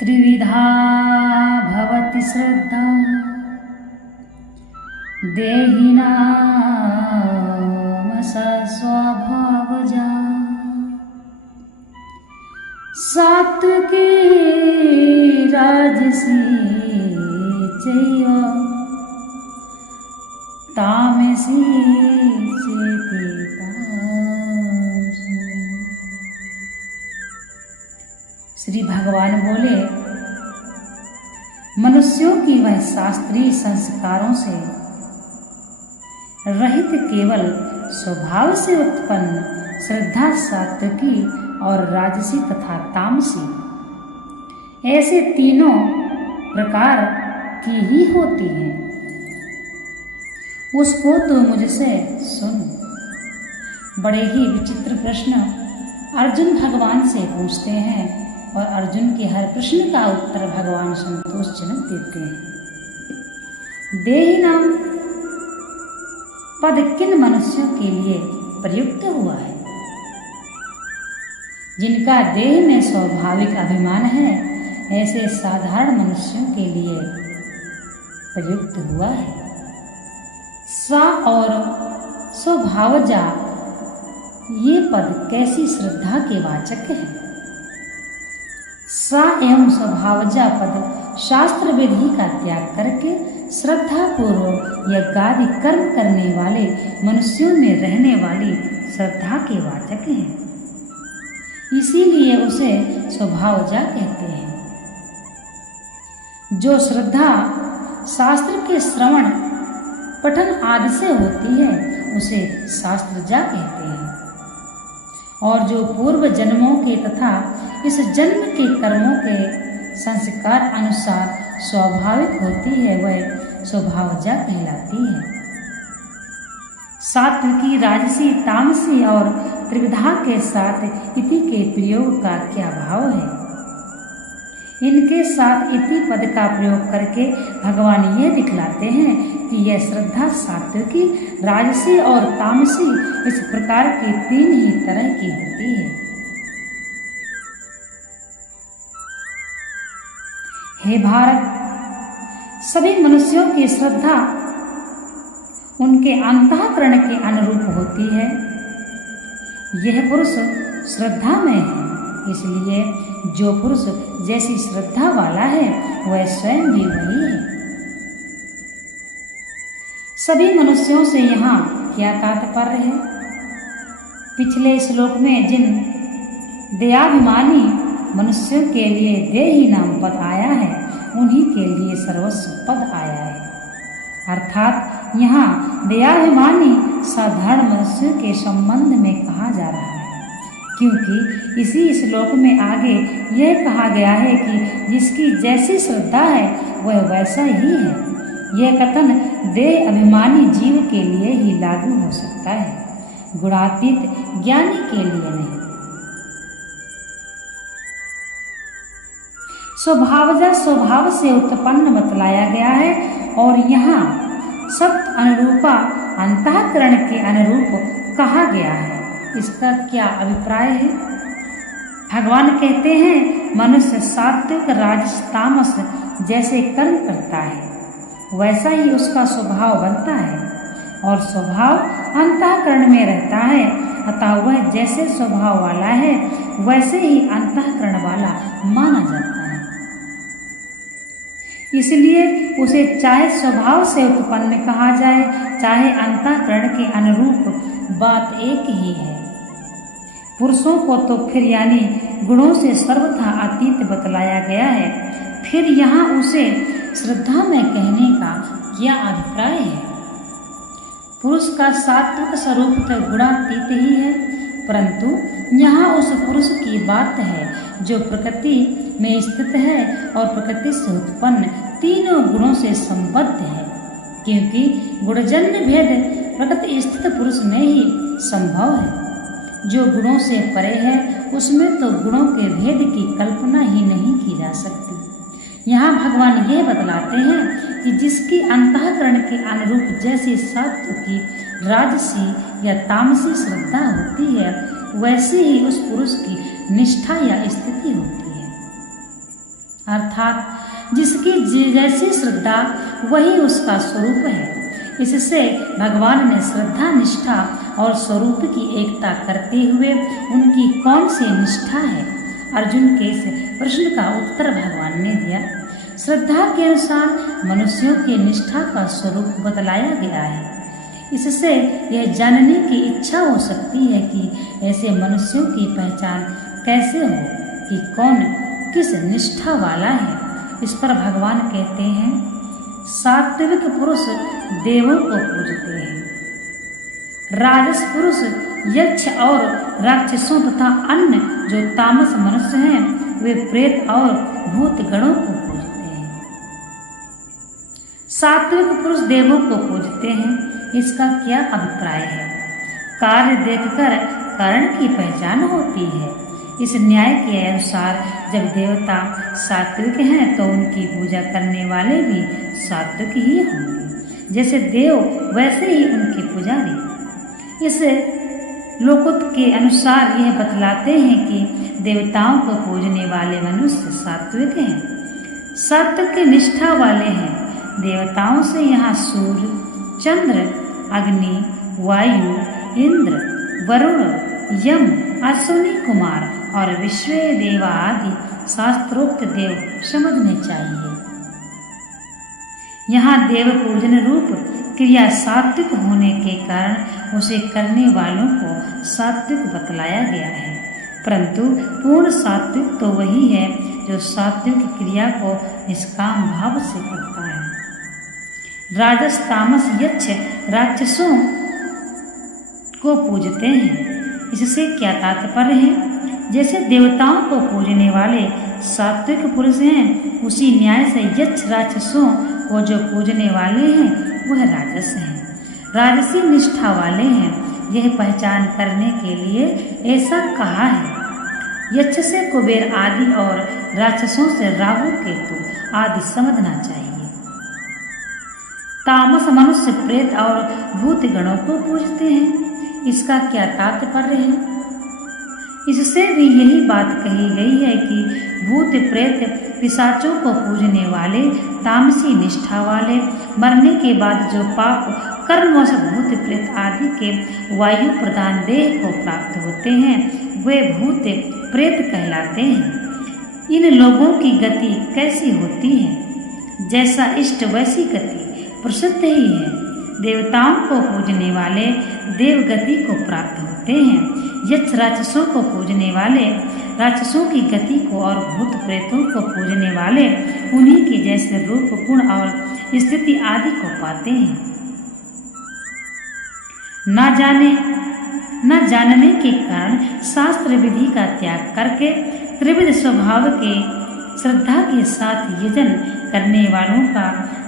त्रिविधा भवति श्रद्धा देहिनाम सा स्वभावजा सात्विकी राजसी चैव तामसी चेति तामसी। श्री भगवान बोले, मनुष्यों की वह शास्त्रीय संस्कारों से रहित केवल स्वभाव से उत्पन्न श्रद्धा सात्विकी और राजसी तथा तामसी, ऐसे तीनों प्रकार की ही होती है। उसको तो मुझसे सुन। बड़े ही विचित्र प्रश्न अर्जुन भगवान से पूछते हैं और अर्जुन के हर प्रश्न का उत्तर भगवान संतोषजनक देते हैं। देहि नाम पद किन मनुष्यों के लिए प्रयुक्त हुआ है? जिनका देह में स्वाभाविक अभिमान है, ऐसे साधारण मनुष्यों के लिए प्रयुक्त हुआ है। सा और स्वभावजा ये पद कैसी श्रद्धा के वाचक है? सा एवं स्वभावजा पद शास्त्र विधि का त्याग करके श्रद्धा पूर्वक यज्ञादि कर्म करने वाले मनुष्यों में रहने वाली श्रद्धा के वाचक हैं। इसीलिए उसे स्वभावजा कहते हैं। जो श्रद्धा शास्त्र के श्रवण पठन आदि से होती है, उसे शास्त्रजा कहते हैं। और जो पूर्व जन्मों के तथा इस जन्म के कर्मों के संस्कार अनुसार स्वाभाविक होती है, वह स्वभावजा कहलाती है। सात्विकी, राजसी, तामसी और त्रिविधा के साथ इति के प्रयोग का क्या भाव है? इनके साथ इति पद का प्रयोग करके भगवान ये दिखलाते हैं कि यह श्रद्धा सात्विकी, राजसी और तामसी इस प्रकार की तीन ही तरह की होती है। हे भारत, सभी मनुष्यों की श्रद्धा उनके अंतःकरण के अनुरूप होती है। यह पुरुष श्रद्धा में है, इसलिए जो पुरुष जैसी श्रद्धा वाला है, वह स्वयं भी वही है। सभी मनुष्यों से यहाँ क्या तात्पर्य है? पिछले श्लोक में जिन दयाभिमानी मनुष्यों के लिए देहि नाम पद आया है, उन्हीं के लिए सर्वस्व पद आया है। अर्थात यहाँ दयाभिमानी साधारण मनुष्यों के संबंध में कहा जा रहा है, क्योंकि इसी श्लोक में आगे यह कहा गया है कि जिसकी जैसी श्रद्धा है वह वैसा ही है। यह कथन देह अभिमानी जीव के लिए ही लागू हो सकता है, गुणातीत ज्ञानी के लिए नहीं। स्वभावजा स्वभाव से उत्पन्न बतलाया गया है और यहाँ सप्त अनुरूपा अंतःकरण के अनुरूप कहा गया है। इसका क्या अभिप्राय है? भगवान कहते हैं, मनुष्य सात्विक, राजस, तामस जैसे कर्म करता है, वैसा ही उसका स्वभाव बनता है और स्वभाव अंतःकरण में रहता है। अतः वह जैसे स्वभाव वाला है, वैसे ही अंतःकरण वाला माना जाता है। इसलिए उसे चाहे स्वभाव से उत्पन्न कहा जाए, चाहे अंतःकरण के अनुरूप, बात एक ही है। पुरुषों को तो फिर यानी गुणों से सर्वथा अतीत बतलाया गया है, फिर यहाँ उसे श्रद्धा में कहने का क्या अभिप्राय है? पुरुष का सात्विक स्वरूप तो गुणातीत ही है, परंतु यहाँ उस पुरुष की बात है जो प्रकृति में स्थित है और प्रकृति से उत्पन्न तीनों गुणों से संबद्ध है, क्योंकि गुणजन्य भेद प्रकृति स्थित पुरुष में ही संभव है। जो गुणों से परे है, उसमें तो गुणों के भेद की कल्पना ही नहीं की जा सकती। यहाँ भगवान ये बतलाते हैं कि जिसकी अंतःकरण के अनुरूप जैसी सात्विकी, राजसी या तामसी श्रद्धा होती है, वैसे ही उस पुरुष की निष्ठा या स्थिति होती है। अर्थात जिसकी जैसी श्रद्धा वही उसका स्वरूप है। इससे भगवान ने श्रद्धा, निष्ठा और स्वरूप की एकता करते हुए उनकी कौन सी निष्ठा है, अर्जुन के इस प्रश्न का उत्तर भगवान ने दिया। श्रद्धा के अनुसार मनुष्यों की निष्ठा का स्वरूप बतलाया गया है। इससे यह जानने की इच्छा हो सकती है कि ऐसे मनुष्यों की पहचान कैसे हो कि कौन किस निष्ठा वाला है। इस पर भगवान कहते हैं, सात्विक पुरुष देवों को पूजते हैं, राजस पुरुष यक्ष और राक्षसों तथा अन्य जो तामस मनुष्य हैं वे प्रेत और भूत गणों को पूजते हैं। सात्विक पुरुष देवों को पूजते हैं, इसका क्या अभिप्राय है? कार्य देखकर कारण की पहचान होती है। इस न्याय के अनुसार जब देवता सात्विक हैं तो उनकी पूजा करने वाले भी सात्विक ही होंगे। जैसे देव वैसे ही उनके पुजारी। इस लोकोक्त के अनुसार यह बतलाते हैं कि देवताओं को पूजने वाले मनुष्य सात्विक हैं, सत्य की निष्ठा वाले हैं। देवताओं से यहाँ सूर्य, चंद्र, अग्नि, वायु, इंद्र, वरुण, यम, अश्विनी कुमार और विश्व देवा आदि शास्त्रोक्त देव समझने चाहिए। यहाँ देव पूजन रूप क्रिया सात्विक होने के कारण उसे करने वालों को सात्विक बतलाया गया है, परंतु पूर्ण सात्विक तो वही है जो सात्विक क्रिया को निष्काम भाव से करता है। राजस, तामस, यक्ष राक्षसों को पूजते हैं। इससे क्या तात्पर्य है? जैसे देवताओं को पूजने वाले सात्विक पुरुष हैं, उसी न्याय से यक्ष राक्षसों को जो पूजने वाले हैं वह राजस हैं, राजसी निष्ठा वाले हैं। यह पहचान करने के लिए ऐसा कहा है। यक्ष से कुबेर आदि और राक्षसों से राहु, केतु आदि समझना चाहिए। तामस मनुष्य प्रेत और भूत गणों को पूजते हैं, इसका क्या तात्पर्य है? इससे भी यही बात कही गई है कि भूत प्रेत पिशाचों को पूजने वाले, तामसी निष्ठा वाले, मरने के बाद जो पाप कर्मवश भूत प्रेत आदि के वायु प्रदान देह को प्राप्त होते हैं वे भूत प्रेत कहलाते हैं। इन लोगों की गति कैसी होती है? जैसा इष्ट वैसी गति प्रसिद्ध ही है। देवताओं को पूजने वाले देव गति को प्राप्त होते हैं। यक्ष राक्षसों को पूजने वाले राक्षसों की गति को और भूत प्रेतों को पूजने वाले उन्हीं की जैसे रूप, गुण और स्थिति आदि को पाते हैं। न जानने के कारण शास्त्र विधि का त्याग करके त्रिविध स्वभाव के श्रद्धा के साथ यजन करने वालों का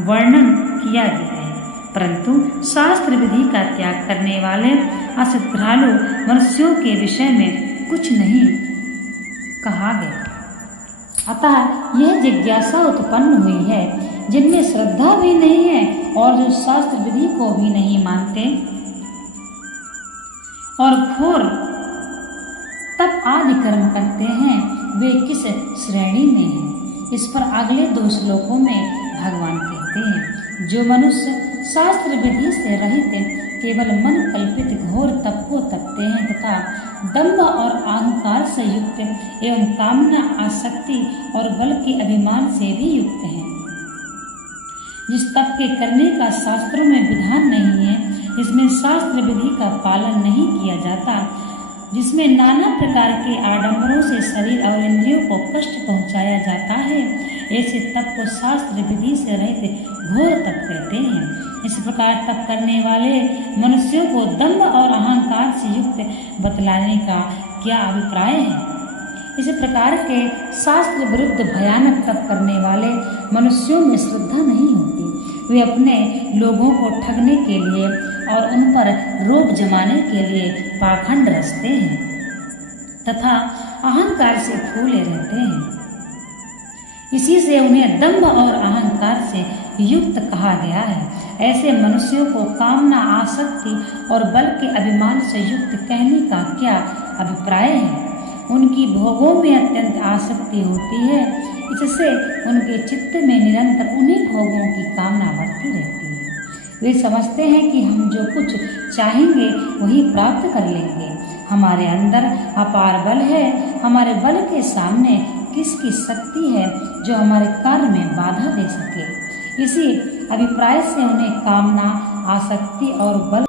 वर्णन किया गया है, परंतु शास्त्र विधि का त्याग करने वाले अश्रद्धालु मनुष्यों के विषय में कुछ नहीं कहा गया। अतः यह जिज्ञासा उत्पन्न हुई है, जिनमें श्रद्धा भी नहीं है और जो शास्त्र विधि को भी नहीं मानते और घोर तप आदि कर्म करते हैं, वे किस श्रेणी में हैं? इस पर अगले 2 श्लोकों में भगवान कहते हैं, जो मनुष्य शास्त्र विधि से रहित केवल मन कल्पित घोर तप को तपते हैं तथा दंभ और अहंकार से युक्त एवं कामना, आसक्ति और बल के अभिमान से भी युक्त हैं। जिस तप के करने का शास्त्रों में विधान नहीं है, जिसमें शास्त्र विधि का पालन नहीं किया जाता, जिसमें नाना प्रकार के आडंबरों से शरीर और इंद्रियों को कष्ट पहुंचाया जाता है, ऐसे तप को शास्त्र विधि से रहित घोर तप कहते हैं। इस प्रकार तप करने वाले मनुष्यों को दंभ और अहंकार से युक्त बतलाने का क्या अभिप्राय है? इस प्रकार के शास्त्र विरुद्ध भयानक तप करने वाले मनुष्यों में श्रद्धा नहीं होती। वे अपने लोगों को ठगने के लिए और उन पर रोब जमाने के लिए पाखंड रचते हैं तथा अहंकार से फूले रहते हैं। इसी से उन्हें दंभ और अहंकार से युक्त कहा गया है। ऐसे मनुष्यों को कामना, आसक्ति और बल के अभिमान से युक्त कहने का क्या अभिप्राय है? उनकी भोगों में अत्यंत आसक्ति होती है, इससे उनके चित्त में निरंतर उन्हीं भोगों की कामना बढ़ती रहती है। वे समझते हैं कि हम जो कुछ चाहेंगे वही प्राप्त कर लेंगे। हमारे अंदर अपार बल है, हमारे बल के सामने किसकी शक्ति है जो हमारे कार्य में बाधा दे सके। इसी अभिप्राय से उन्हें कामना, आसक्ति और बल